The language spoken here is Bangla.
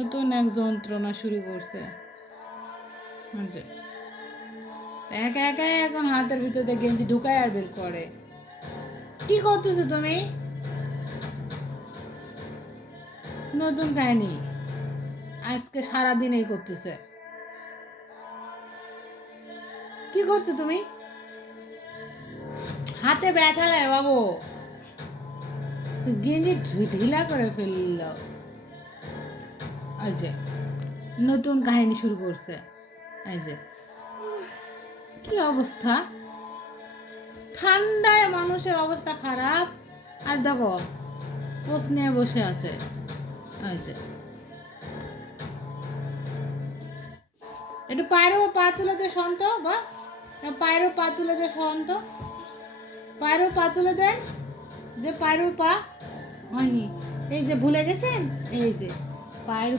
নতুন এক যন্ত্রণা শুরু করছে। বুঝছে? একা একা এখন হাতের ভিতরে গেঞ্জি ঢুকায় আর বের করে। কি করতেছো তুমি? নতুন কাহিনী আজকে সারাদিন এই করতেছে। কি করছো তুমি? হাতে ব্যথা লাগে বাবু, গেঞ্জি ঢিলা করে ফেলল। এই যে নতুন কাহিনী শুরু করছে। এই যে কি অবস্থা, ঠান্ডায় মানুষের অবস্থা খারাপ, আর দেখো পোষ নিয়ে বসে আছে। এই যে একটু পায়েরও পা তুলে দে শান্ত, বা পায়েরও পা তুলে দে শান্ত, পায়েরও পা তুলে দেন, যে পায়েরও পা হয়নি। এই যে ভুলে গেছেন, এই যে পায়ের